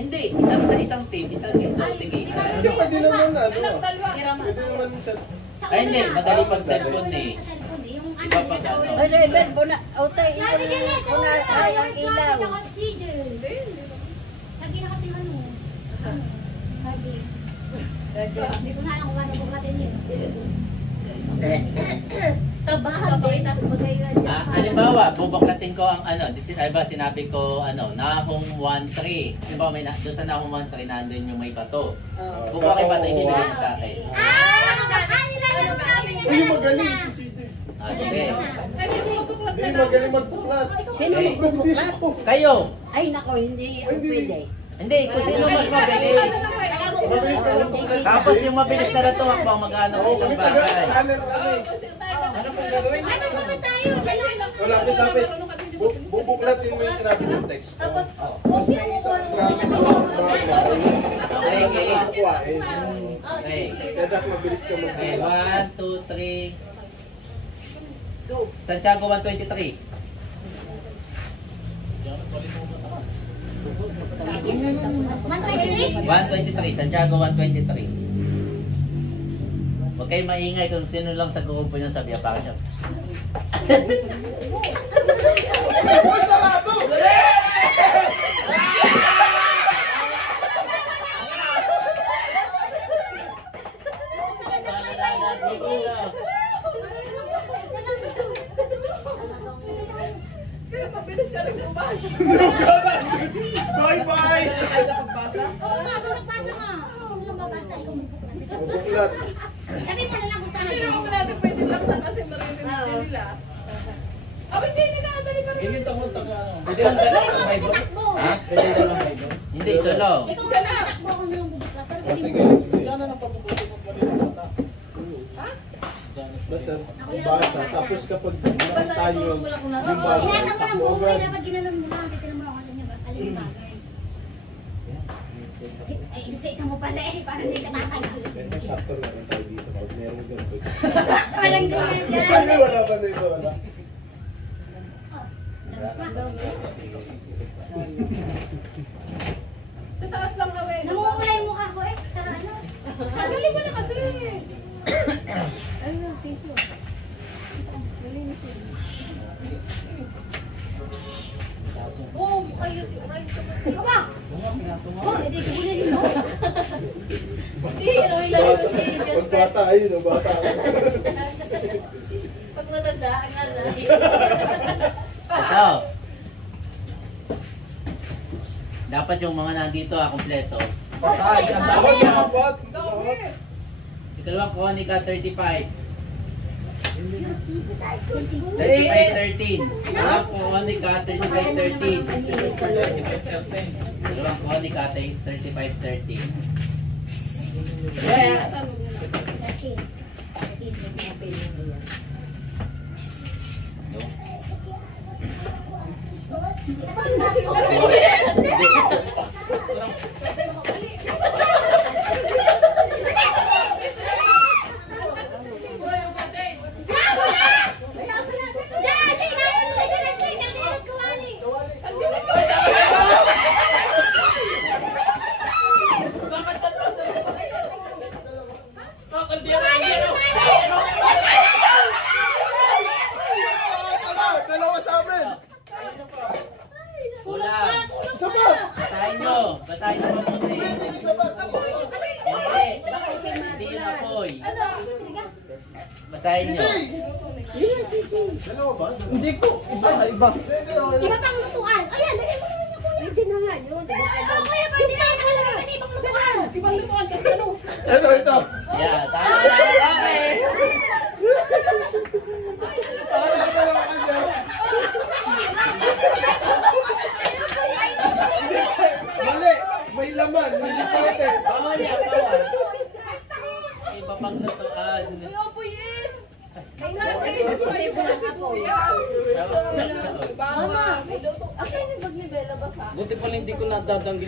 Hindi, isang sa isang team, isang team daw tig-isa. Hindi, pwede naman ano. Pwede naman sa... Ay, hindi, madali pag cellphone eh. Iba pag ano. Ay, Rebel, buna, utay, buna, ay, ang ilaw. Lagi na kasi ano. Lagi. Hindi ko na alam kung ano kung natin yun. Tabahan din. Halimbawa, bubuklatin ko ang ano, sinabi ko ano, Nahum 1:3. Halimbawa, doon sa Nahum 1:3, nandun yung may bato. Bubuklatin bato, ibibigay mo sa akin. Nilalaro namin yan. Ay, magaling si CJ. Sige. Hindi, magaling magbuklat. Sino magbubuklat? Kayo! Ay, nako, hindi ang pwede. Hindi, kung sino mas mabilis. Mabilis ka magbuklat. Tapos yung mabilis na ito, bang mag-ano ng isang bagay. Ano pong gagawin? Ano naman tayo? Wala, lapit. Bubuklatin mo yung sinabi ng text. Tapos may isang gamit mo. Okay, okay. Okay. Kaya dapat mabilis ka Okay, magbuklat. 1, 2, 3. Santiago 1:23. 1:23, Santiago 1:23. Huwag kayo maingay kung sino lang sa grupo nyo sabi pa siya. Bye-bye! Oo nga, sa nagbasa ka. Kung lang babasa, ikaw magbuklat. Bubuklat. Sabi mo na lang kung saan. Pero kung natin pwede lang sa kasi maririnig nila. Hindi, nagkakadali pa rin. Pwede lang dala. Tatakbo. Ha? Hindi, solo. Ikaw nga nakatakbo kung lang bubuklat. Pero sabi Sige. mo, Basta, basa. Tapos kapag nakita nyo yung basa, inasa mo ng takbo buhay, agad. dapat ginanon mo lang. Titignan mo lang kung alin yung bagay. Ay, isa-isa mo pala eh. Parang hindi ka tatagal. Ito, sakto na rin tayo dito. Pag meron ganito. Walang ganyan dyan. Ay, wala ba nito? Wala. Sa taas lang gawin. Namumula yung mukha ko extra ano. Sadali ko na kasi. Oh, kayo. Aba! Oh, edi kagulin mo. Hindi, yung si Pag bata, ayun, ang bata. Pag matanda, ang nanay. Ito. Dapat yung mga nandito kompleto. Patay, ang tawag niya apat. Ikalawang Konica 35. 35-13. Ikalawang Konica 35-13. Ikalawang Konica 35-13. Dalawa sa amin. Kulang. Isa pa. Basahin nyo. Basahin nyo mabuti. Isa pa. Hindi yung apoy. Basahin nyo. Dalawa ba? Hindi ko. Iba. Iba pang lutuan. Ayan, lagay mo naman yung kuya. Pwede na nga yun. Oo, kuya, pwede na. Nakalagay kasi ibang lutuan. Ibang lutuan ka ano? Ito. Yeah, tama na. Okay. Mali. May laman. Hindi pwede. Bawal yan, bawal. Iba pang lutuan. Ay, apoyin! May nasa isip ko yung nasa kuya. Mama, may luto. Akin yung bag ni Bella ba sa? Buti pala hindi ko nadadanggil.